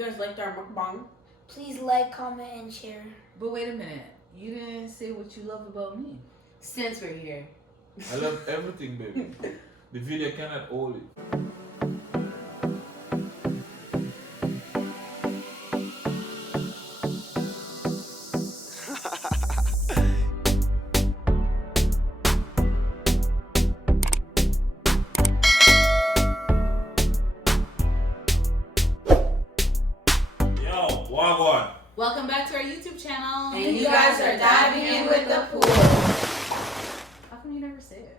guys liked our mukbang. Please like, comment, and share. But wait a minute. You didn't say what you love about me. Since we're here. I love everything, baby. The video cannot hold it. Welcome back to our YouTube channel. And you guys are diving in with the pool. How come you never say it?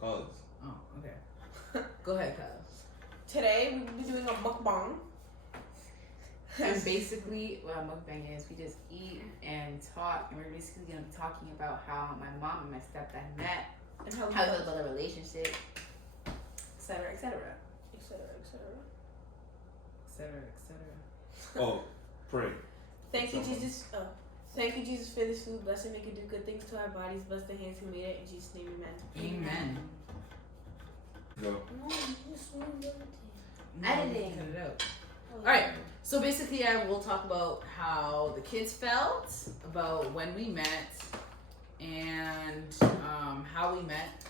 Cause. Oh, okay. Go ahead, Kyle. Today we will be doing a mukbang. And basically, what a mukbang is, we just eat and talk, and we're basically going to be talking about how my mom and my stepdad met, And how how we felt about the relationship, etc., etc. etc. Etc., etc. Oh, pray. Thank you, Jesus. Thank you, Jesus, for this food. Bless and make it do good things to our bodies. Bless the hands who made it. In Jesus' name, amen. Amen. Go. Editing. Cut it out. Alright, so basically I will talk about how the kids felt, about when we met, and how we met.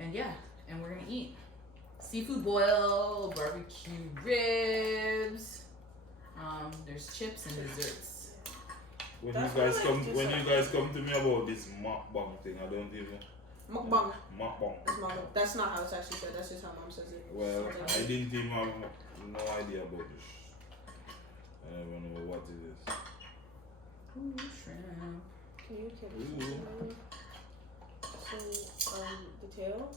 And yeah, and we're gonna eat. Seafood boil, barbecue ribs, there's chips and desserts. When That's you guys what I come, just when said. you guys come to me about this mukbang thing, I don't even Mukbang. mukbang. That's not how it's actually said. That's just how mom says it. Well, Sounds I like it. didn't even have no idea about this. I don't even know what it is. Ooh, shrimp. Can you get Ooh. So, the tail.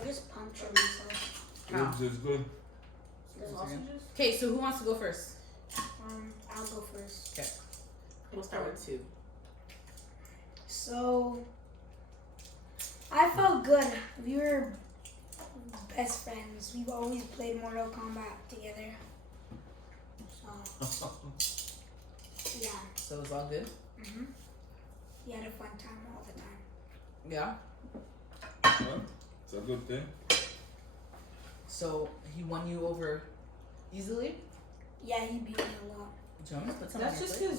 I just punctured myself. Ribs is good. The sausages. Okay, so who wants to go first? I'll go first. Okay. We'll start with 2. So, I felt good. We were best friends. We've always played Mortal Kombat together. So, yeah. So it's all good? We had a fun time all the time. Yeah. Well, it's a good thing. So he won you over easily? Yeah, he beat me a lot. Jonas, put some That's on your just plate.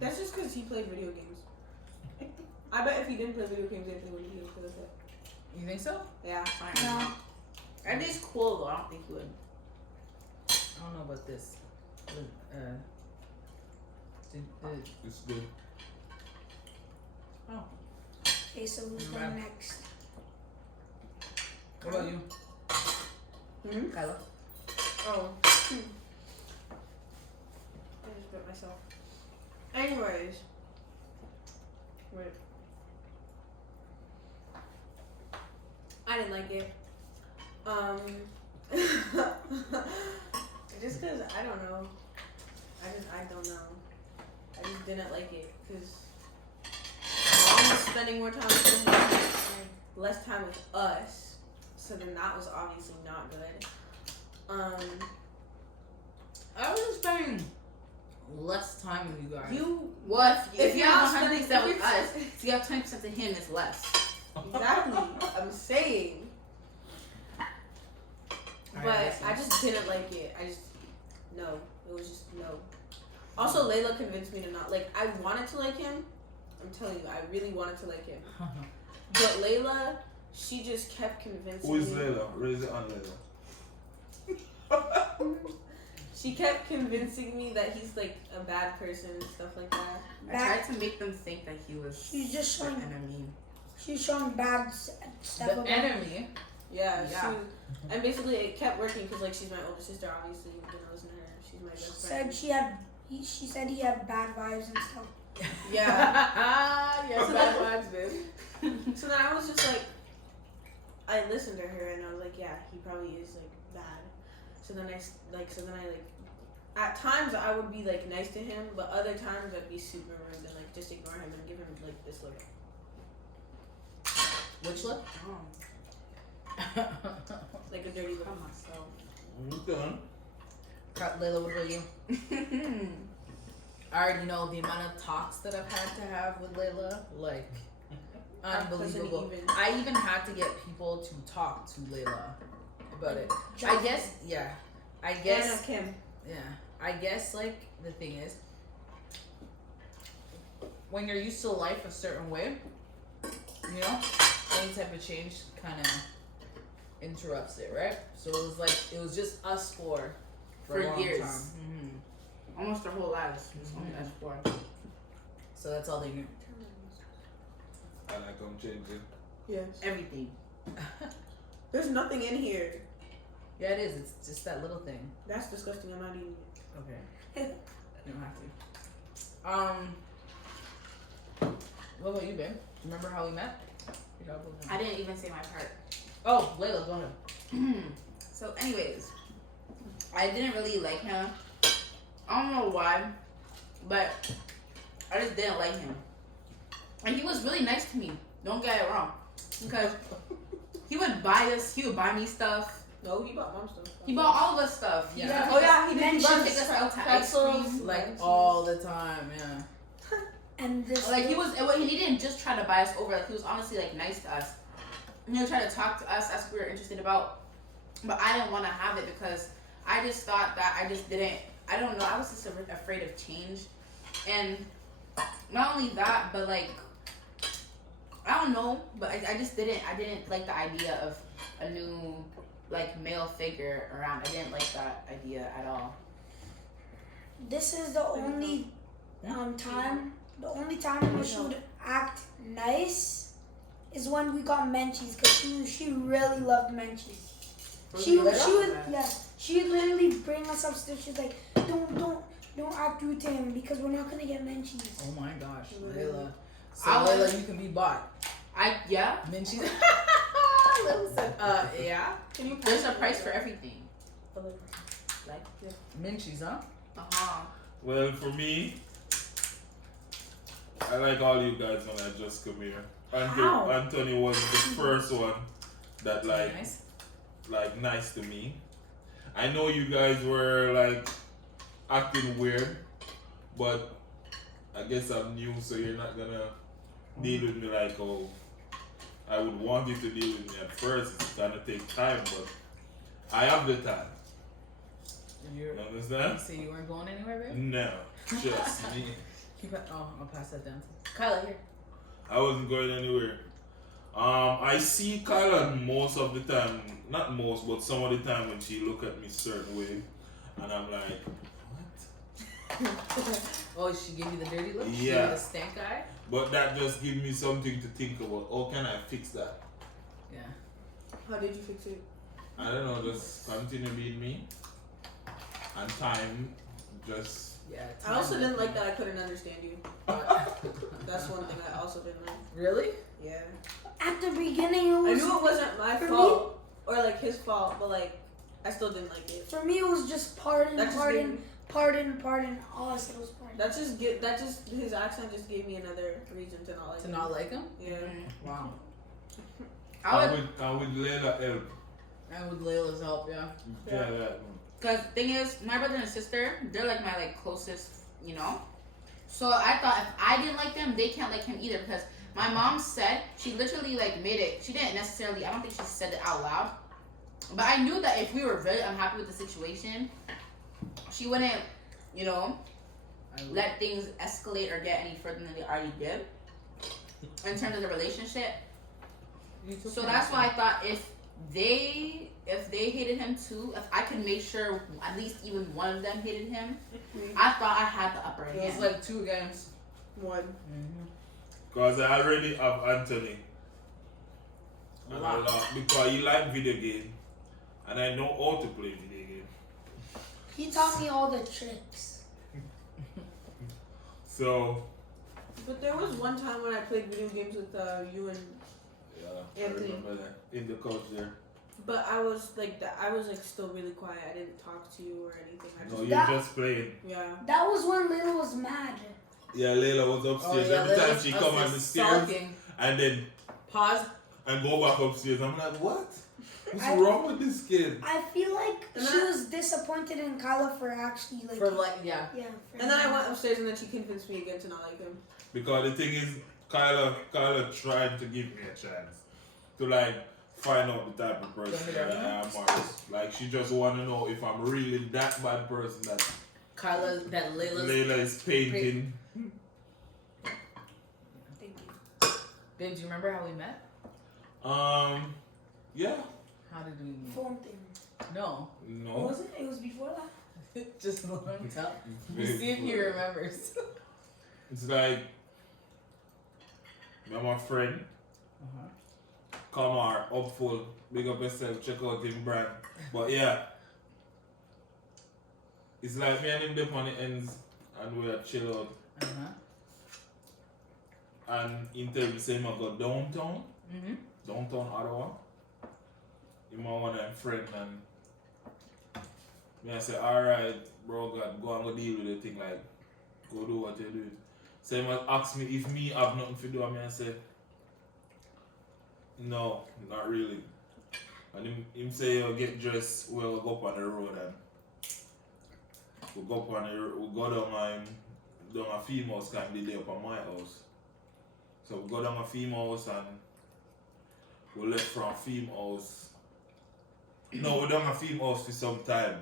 That's just because he played video games. I bet if he didn't play video games, anything would be because of it. You think so? Yeah. No. I think it's cool, though. I don't think you would. I don't know about this. It's good. Oh. Okay, so who's Right. going next? What about you? Kyla? Oh. I just bit myself. Anyways. Wait. I didn't like it. Just cause I don't know. I don't know. I just didn't like it because mom was spending more time with him and less time with us. So then that was obviously not good. I was spending less time with you guys. What? If you you're have not 100% spending- with us, so you have 20% to him, it's less. Exactly. I'm saying. Alright, But listen. I just didn't like it. No. It was just no. Also, Layla convinced me to not like. I wanted to like him. I'm telling you, I really wanted to like him. But Layla, she just kept convincing Who is me. Layla? Raise it on Layla. She kept convincing me that he's like a bad person and stuff like that. I tried to make them think that he was She's just the showing. enemy. She's showing bad stuff The about. enemy. Yeah. Yeah. She was, and basically it kept working because like she's my older sister. Obviously, when I was in her, she's my She best said friend. she said he had bad vibes and stuff. Yeah. Yeah, So bad that- vibes, babe. So then I was just like, I listened to her and I was like, yeah, he probably is like bad. So then I at times I would be like nice to him, but other times I'd be super rude and like just ignore him and give him like this look. Which look? Oh, Like a dirty look. from myself. Okay. Layla, what about you? I already know the amount of talks that I've had to have with Layla. Like, unbelievable. Even. I even had to get people to talk to Layla. about it. Jump. I guess, yeah. I Anna guess, Kim. yeah. I guess, like, the thing is, when you're used to life a certain way, you know, any type of change kind of interrupts it, right? So it was like, it was just us four For a long years. time. Mm-hmm. Almost their whole lives. It's only us four. So that's all they knew. And I come change it. Yes. Everything. There's nothing in here. Yeah, it is. It's just that little thing. That's disgusting. I'm not eating it. Okay. You don't have to. What about you, babe? Remember how we met? I didn't even say my part. Oh, Layla, go ahead. So, anyways, I didn't really like him. I don't know why, but I just didn't like him. And he was really nice to me. Don't get it wrong, because he would buy me stuff. No, he bought mom stuff. He bought all of us stuff. Yeah. Oh yeah, he did. Mentions He bought take us out to ice pretzels, cream, Like Mentos. all the time, yeah. And this Like he didn't just try to buy us over. Like he was honestly like nice to us. And he would try to talk to us as we were interested about. But I didn't want to have it because I just thought that I just didn't. I don't know. I was just afraid of change, and not only that, but like I don't know. But I just didn't. I didn't like the idea of a new like male figure around. I didn't like that idea at all. this is the only time. The only time when she would act nice is when we got Menchie's, because she really loved Menchie's. She would literally bring us upstairs. She's like, don't act rude to him because we're not gonna get Menchie's. Oh my gosh, Layla. So I was- Layla, you can be bought. Yeah. Minchie. Layla said, yeah. Can you There's a price for everything. Like, yeah. Minchie's, huh? Well, for me, I like all you guys when I just come here. How? Anthony was the first one that Nice. nice to me. I know you guys were like acting weird, but I guess I'm new, so you're not gonna deal with me like how I would want you to deal with me at first. It's gonna take time, but I have the time. You You understand? say you weren't going anywhere, babe? No, just me. I'll pass that down to Kyla here. I wasn't going anywhere. I see Kyla most of the time, not most, but some of the time when she look at me certain way, and I'm like, what? Oh, she gave you the dirty look? She gave Yeah. you the stank eye? But that just gives me something to think about. How can I fix that? Yeah. How did you fix it? I don't know, just continue being me. And time, just, Yeah. I also didn't like that I couldn't understand you. That's one thing I also didn't like. Really? Yeah. At the beginning, it I was knew it wasn't my for fault or like his fault, but like I still didn't like it. for me. It was just pardon. That just All I said was pardon. that just his accent just gave me another reason to not like To him. not like him? Yeah. Wow. I would Layla help. And with Layla's help, yeah. Yeah, that. Cause thing is, my brother and sister, they're like my like closest, you know. So I thought if I didn't like them, they can't like him either. Because my mom said she literally like made it. She didn't necessarily. I don't think she said it out loud. But I knew that if we were very unhappy with the situation, she wouldn't, you know, let things escalate or get any further than they already did in terms of the relationship. So that's why I thought if they hated him too, if I could make sure at least even one of them hated him, I thought I had the upper It was hand. like 2 games. One. Because I already have Anthony. And I love, because he like video game. And I know how to play video game. He taught me all the tricks. So, But there was one time when I played video games with you and yeah, Anthony. I remember that. In the couch there. but I was like still really quiet. I didn't talk to you or anything. I just No, you That- just played. yeah. That was when Layla was mad. Yeah, Layla was upstairs. Every time she come on the stairs Sulking. and then Pause. and go back upstairs. I'm like, what? What's I- wrong with this kid? I feel like And she then was disappointed in Kyla for actually like. For like, yeah. yeah. And then I went upstairs and then she convinced me again to not like him. Because the thing is, Kyla tried to give me a chance to like find out the type of person that I am. Or, like, she just want to know if I'm really that bad person that Layla is painting. Thank you. Babe, do you remember how we met? Yeah. How did we meet? Phone thing. No. No. What was it? It was before that. Just let him tell. You see if he remembers. It's like, I'm a friend. Come on, upful. Big up yourself. Check out him brand. But yeah. It's like me and him dip on the ends and we are chill out. And in terms of saying I go downtown, downtown Ottawa, him and one of them friend and me I say, alright, bro, God, go and go deal with the thing, like, go do what you do. So he must ask me if me have nothing to do, and me I say, no, not really. And him say, yo, get dressed, we'll go up on the road and we'll go up on the road, we'll go down a female house, kind of day up on my house. So we go down a female house and we left from a female house. No, we down a female house for some time.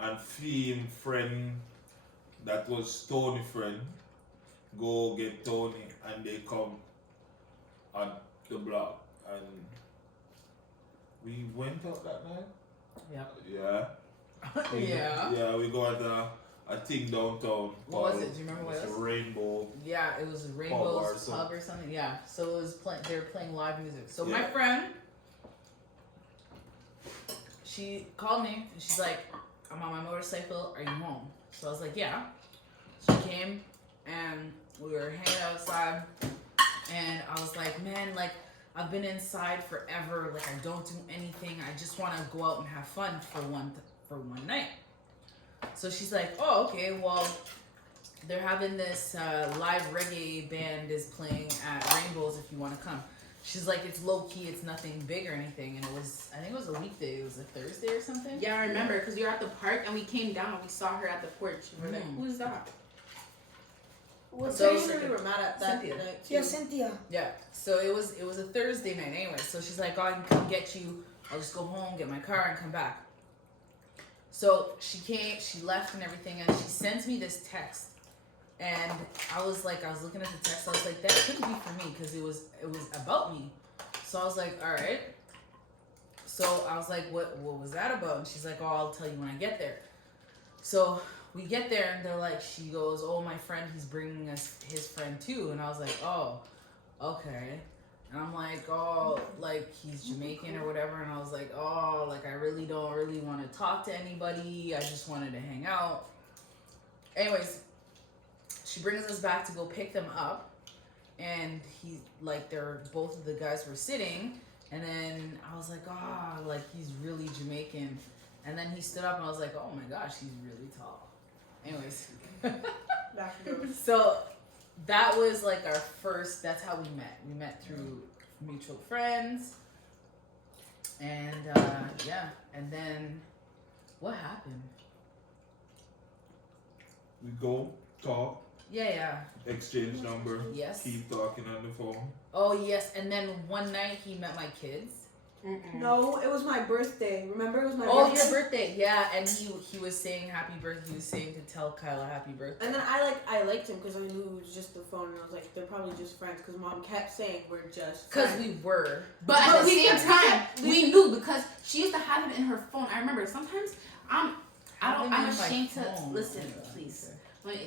And Fim friend that was Tony friend go get Tony and they come at the block and we went out that night. Yeah. Yeah, we go at a thing downtown. What was it? Do you remember what it was? Rainbow. Yeah, it was Rainbow's Pub or something. Yeah, so it was they were playing live music. So my friend, she called me and she's like, I'm on my motorcycle, are you home? So I was like, yeah. She came and we were hanging outside and I was like, man, like I've been inside forever, like I don't do anything, I just want to go out and have fun for one night. So she's like, oh, okay, well, they're having this live reggae band is playing at Rainbows if you want to come. She's like, it's low key, it's nothing big or anything. And I think it was a weekday, it was a Thursday or something. Yeah, I remember, because we were at the park and we came down and we saw her at the porch. And we're like, who's that? What's So her name? we were mad at that Cynthia. night too. Yeah, Cynthia. Yeah, so it was a Thursday night anyway. So she's like, oh, I can come get you. I'll just go home, get my car, and come back. So she came, she left and everything, and she sends me this text. And I was looking at the text, I was like, that couldn't be for me, because it was about me. So I was like, all right. So I was like, what was that about? And she's like, oh, I'll tell you when I get there. So we get there, and they're like, she goes, oh, my friend, he's bringing us his friend too. And I was like, oh, okay. And I'm like, oh, like, he's Jamaican or whatever. And I was like, oh, like, I really don't want to talk to anybody. I just wanted to hang out. Anyways, she brings us back to go pick them up. And both of the guys were sitting. And then I was like, oh, like, he's really Jamaican. And then he stood up and I was like, oh my gosh, he's really tall. Anyways. So that was like our first, that's how we met. We met through mutual friends. And yeah. And then what happened? We go, talk, Yeah. exchange number, Yes. keep talking on the phone. Oh, yes. And then one night he met my kids. No, it was my birthday. Remember, it was my Oh, birthday. your birthday. Yeah. And he was saying happy birthday. He was saying to tell Kyla happy birthday. And then I liked him because I knew it was just the phone, and I was like, they're probably just friends because Mom kept saying we're just Because friends. we were. But at the we same kept- time, we we knew because she used to have it in her phone. I remember sometimes I'm ashamed to listen, please.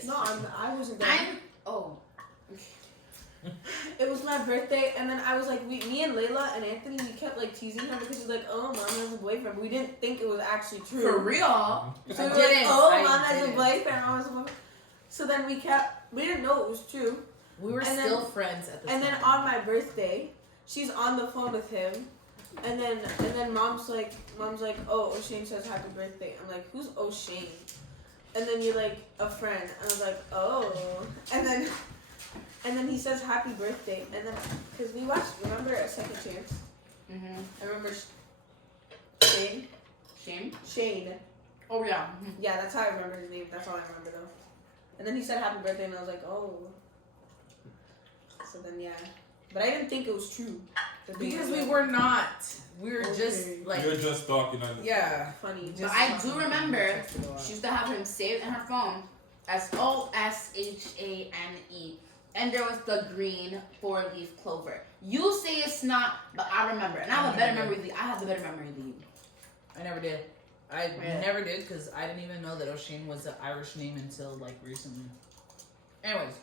No, I wasn't there. It was my birthday, and then I was like, me and Layla and Anthony, we kept like teasing her because she's like, oh, Mom has a boyfriend. But we didn't think it was actually true. for real. So we were didn't. like, oh, I Mom has a didn't. boyfriend. Mom has a boyfriend. So then we didn't know it was true. We were And still then- friends at the And time. then on my birthday, she's on the phone with him, and then mom's like, oh, Oshane says happy birthday. I'm like, who's Oshane? And then you're like, a friend. And I was like, oh. And then he says happy birthday. And then, because we watched, remember A Second Chance? I remember Shane. Shane. Oh yeah. Yeah, that's how I remember his name. That's all I remember though. And then he said happy birthday, and I was like, oh. So then yeah, but I didn't think it was true. Because we were not. We were just Okay. like, You're just talking on the yeah. funny. Just But I do talking. remember Texted a lot. she used to have him saved in her phone as Oshane, and there was the green 4-leaf clover. You say it's not, but I remember, and I have a better memory than you. I have the better memory than you. I never did. I Yeah. never did because I didn't even know that Oshane was an Irish name until like recently. Anyways.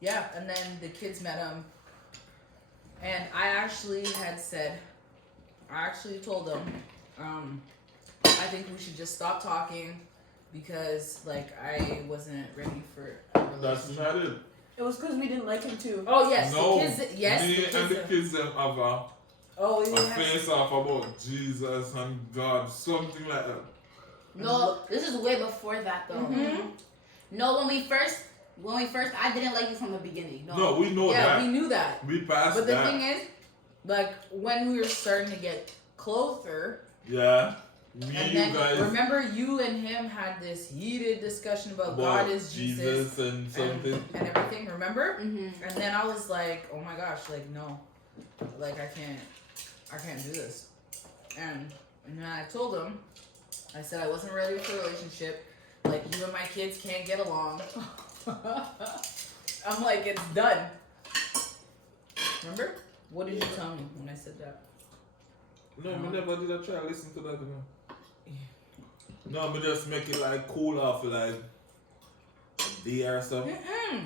Yeah, and then the kids met him. And I actually told them, I think we should just stop talking because like I wasn't ready for a That's relationship. not it. It was because we didn't like him too. Oh yes, No. the kids yes, Me the and the kids, kids them have a oh we had face off about Jesus and God, something like that. No, this is way before that though. Mhm. No, when we first, I didn't like you from the beginning. No, we know yeah, that. we knew that. We passed But the that. thing is, like when we were starting to get closer, Yeah. Me, and you then guys. remember you and him had this heated discussion about God is Jesus and something. and everything. Remember? Mm-hmm. And then I was like, oh my gosh, like no, like I can't do this. And then I told him, I said I wasn't ready for a relationship. Like you and my kids can't get along. I'm like, it's done. Remember? What did you tell me when I said that? No, me never did I try to listen to that, you know. No, me just make it like cool off like a day or something. Mm-mm.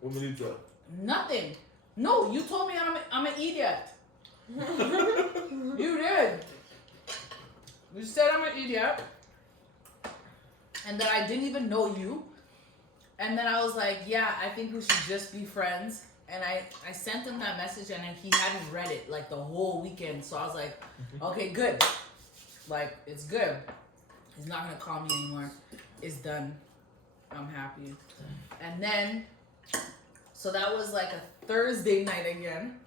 What me did try? Nothing. No, you told me I'm an idiot. You did. You said I'm an idiot. And that I didn't even know you. And then I was like, yeah, I think we should just be friends. And I sent him that message and he hadn't read it like the whole weekend. So I was like, okay, good. Like, it's good. He's not going to call me anymore. It's done. I'm happy. And then, so that was like a Thursday night again.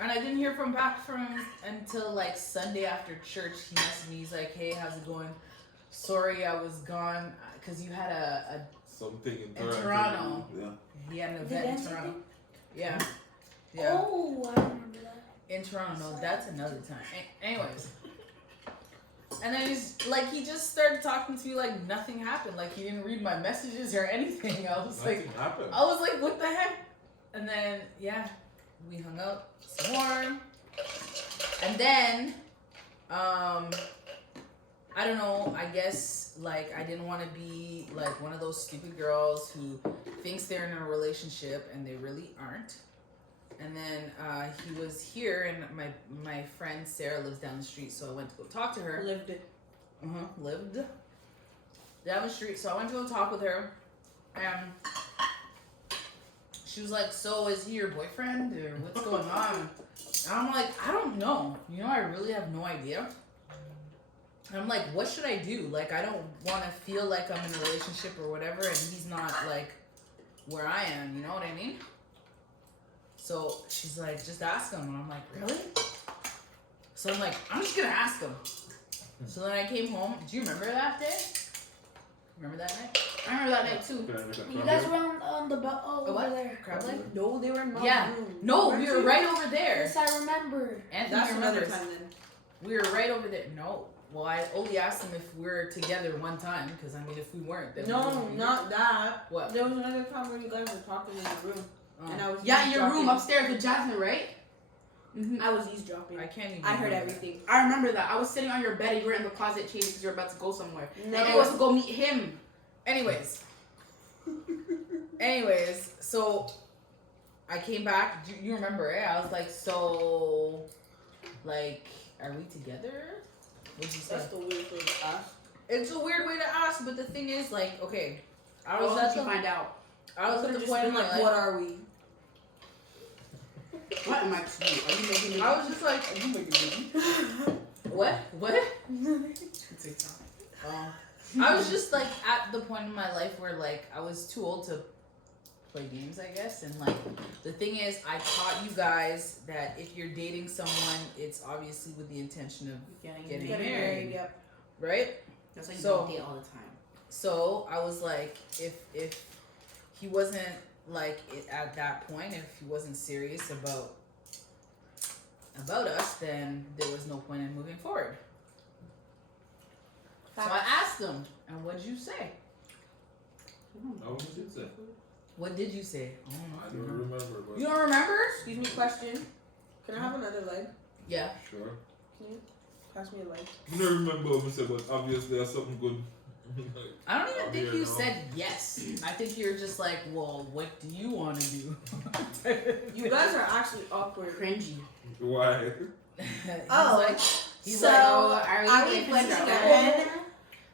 And I didn't hear back from him until like Sunday after church. He messaged me. He's like, hey, how's it going? Sorry, I was gone because you had a Something in In Toronto. Toronto. Yeah. he had an Did event in that Toronto. something? Yeah. Yeah. Oh, I remember that. In Toronto. No, that's another time. Anyways. And then he just started talking to me like nothing happened. Like he didn't read my messages or anything. I was Nothing like, happened. I was like, what the heck? And then, yeah, we hung out some more. And then, I don't know, I guess, like, I didn't want to be, like, one of those stupid girls who thinks they're in a relationship and they really aren't. And then, he was here, and my friend Sarah lives down the street, so I went to go talk to her. Lived it. Lived down the street, so I went to go talk with her, and she was like, so is he your boyfriend, or what's going on? And I'm like, I don't know. You know, I really have no idea. And I'm like, what should I do? Like, I don't want to feel like I'm in a relationship or whatever, and he's not, like, where I am. You know what I mean? So she's like, just ask him. And I'm like, really? So I'm like, I'm just going to ask him. So then I came home. Do you remember that day? Remember that night? I remember that night too. Can I make a You crumble? guys were on the over what? there. Crab leg? No, they were in my Yeah. room. No, Weren't we were you? right over there. Yes, I remember. Anthony That's another remembers. time then. We were right over there. No. Well, I only asked him if we were together one time, because, I mean, if we weren't, then we No, wouldn't be. not that. What? There was another time when you guys were talking in the room. And I was Yeah, in your room eavesdropping. upstairs with Jasmine, right? Mm-hmm. I was eavesdropping. I can't even I heard remember. everything. I remember that. I was sitting on your bed and you were in the closet changing because you were about to go somewhere. No. And it was to go meet him. Anyways, so I came back. You remember, eh? I was like, so, like, are we together? What'd you say? That's the weird thing to ask. It's a weird way to ask, but the thing is, like, okay, I How was else at did you the find out? I was at Could've the just point in been my like, what life. are we? What am I to do? Are you making me? I was just like, Are you making me? what? I was just like at the point in my life where like I was too old to play games, I guess. And like the thing is, I taught you guys that if you're dating someone, it's obviously with the intention of Getting married. Yep. right. That's why you So- don't date all the time. So I was like, if he wasn't at that point, if he wasn't serious about us, then there was no point in moving forward. So I asked him, and what did you say? What did you say? What did you say? I don't remember. But You don't remember? Excuse me, question. Can I have another leg? Yeah. sure. Can you pass me a leg? I don't remember what I said, but obviously there's something good. I don't even I'll think be you here now. said yes. I think you're just like, well, what do you want to do? You guys are actually awkward. Cringy. Why? He's So, like, are are we we flexing flexing again?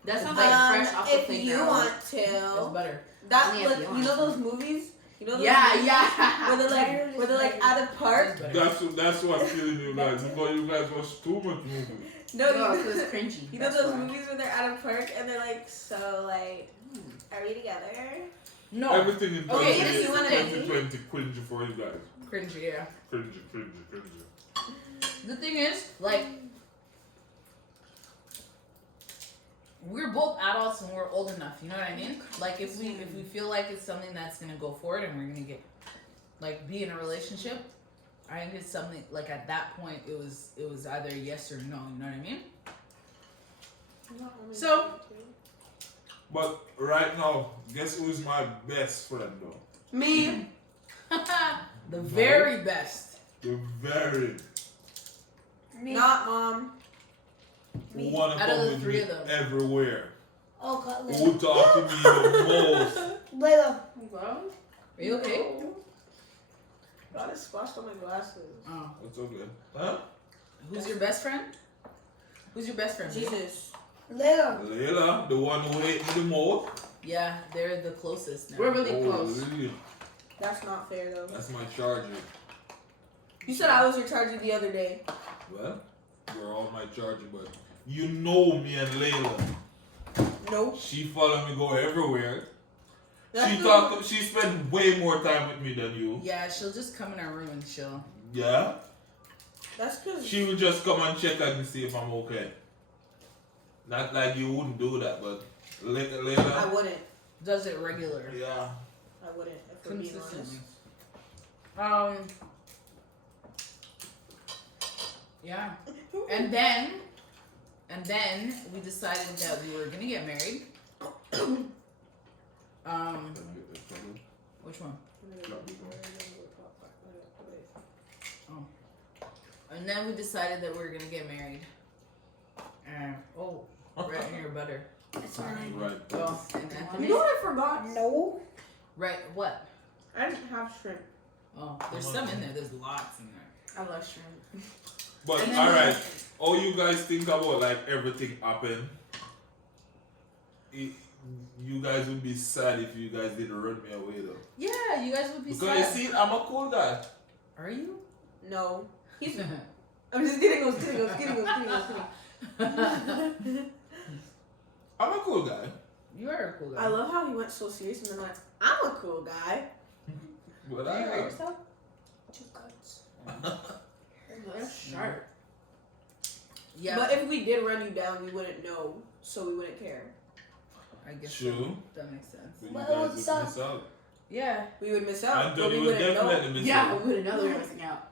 That sounds like fresh off the If playground. you want it's to, butter. that Only if like you you want know to. those movies. You know those Yeah, movies yeah. where they're like at a park. That's what's killing you guys. Because you guys watch too much movie. No, No, you, it was cringy. you know That's those why. movies where they're at a park and they're like, so like, are we together? No. Everything in Okay, 2020 you wanna- 2020 cringy for you guys. Cringy, yeah. Cringy. The thing is, like, we're both adults and we're old enough. You know what I mean? Like, if we feel like it's something that's gonna go forward and we're gonna get, like, be in a relationship, I think it's something like at that point it was either yes or no. You know what I mean? So- But right now, guess who's my best friend though? Me. The very best. The very Me. Not mom. who Me. wanna Out of come the with three me of them. everywhere. Oh, God, Who Layla. talk to me the most. Layla. Well, Are you okay? God, it splashed on my glasses. Oh. That's okay. Huh? Who's your best friend? Who's your best friend? Jesus. Layla. Layla, the one who hate me the most. Yeah, they're the closest now. We're really Oh, close. really? That's not fair though. That's my charger. You said I was your charger the other day. Well, you're all my charger, but you know me and Layla. No. She follow me go everywhere. That's She the- she spend way more time with me than you. Yeah, she'll just come in our room and chill. Yeah? That's because She will just come and check and see if I'm okay. Not like you wouldn't do that, but I Layla. wouldn't. Does it regular. Yeah. I wouldn't. If we're being honest. Consistently. Yeah. And then we decided that we were gonna get married. Which one? And then we decided that we were gonna get married. And right in your butter. That's fine. Right. Oh, and You Anthony. know what I forgot? No. Right. What? I didn't have shrimp. Oh, there's some in there. There's lots in there. I love shrimp. But And then alright, all you guys think about like everything happen. You guys would be sad if you guys didn't run me away though. Yeah, you guys would be Because sad. you see, I'm a cool guy. Are you? No. He's. I'm just kidding. I was kidding. I'm a cool guy. You are a cool guy. I love how he went so serious and then like, I'm a cool guy. But Do you rate I yourself? 2 cuts. That's sharp. Yeah. But if we did run you down, we wouldn't know, so we wouldn't care. I guess True. so. That makes sense. But Well, you guys would what's up? miss out. Yeah, We would miss out, but Anthony we would wouldn't know. definitely miss Yeah, out. we would know we were missing out.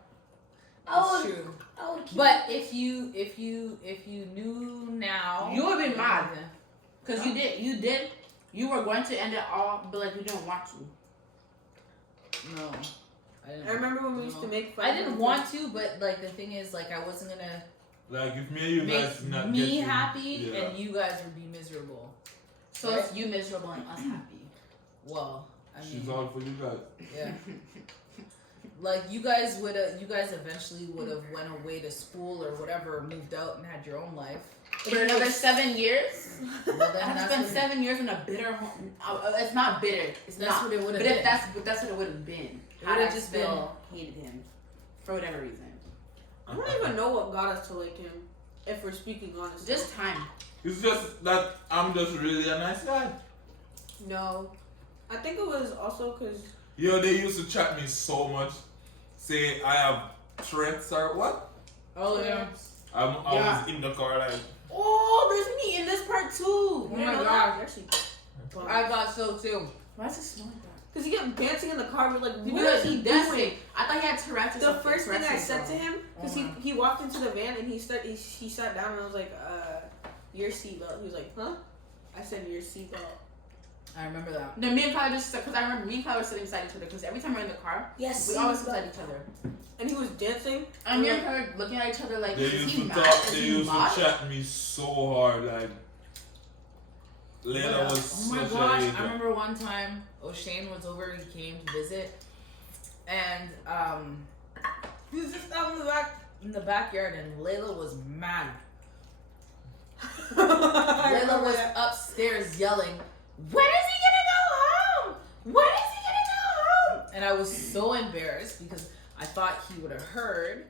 I it's would, true. I would keep But if you knew now, You would be mad. then- Because you were going to end it all, but like you didn't want to. No, I didn't. I remember when we used to make fun. I didn't want to, but like the thing is, like I wasn't gonna Like if me and you guys make not me get you- happy yeah. and you guys would be miserable. So it's you miserable and us happy. Well, I mean, She's all for you guys. yeah. Like you guys eventually would have went away to school or whatever, moved out and had your own life. For another 7 years? Well, then I that's spent what, 7 years in a bitter home. It's not bitter. It's that's not. what it would But have if been. that's what it would have been. It Had would've I just still hated him for whatever reason. I don't even know what got us to like him, if we're speaking honestly. Just time. It's just that I'm just really a nice guy. No. I think it was also because. Yo, they used to chat me so much. Say I have threats or what? Oh yeah. I Yeah. was in the car like, Oh, there's me in this part too. Oh my You know God. that? Actually, I thought so too. Why does it smell like that? Because he kept dancing in the car. We're like, What what is he dancing? doing? I thought he had Tourette's. The first thing I said to him, because Oh he walked into the van and he sat down and I was like, your seatbelt. He was like, huh? I said, your seatbelt. I remember that. Then me and Kyle just, because I remember me and Kyle were sitting beside each other, because every time we're in the car, Yes. we always sit beside each other. And he was dancing. And me and her looking at each other like, They is used he to mad? talk. Is They he used to mad? chat me so hard. Like Layla was Oh my such gosh! a I remember one time Oshane was over. He came to visit, and He was just out in the back. in the backyard, and Layla was mad. I Layla remember was that. upstairs yelling, "When is he gonna go home? When is he gonna go home?" And I was so embarrassed because I thought he would have heard.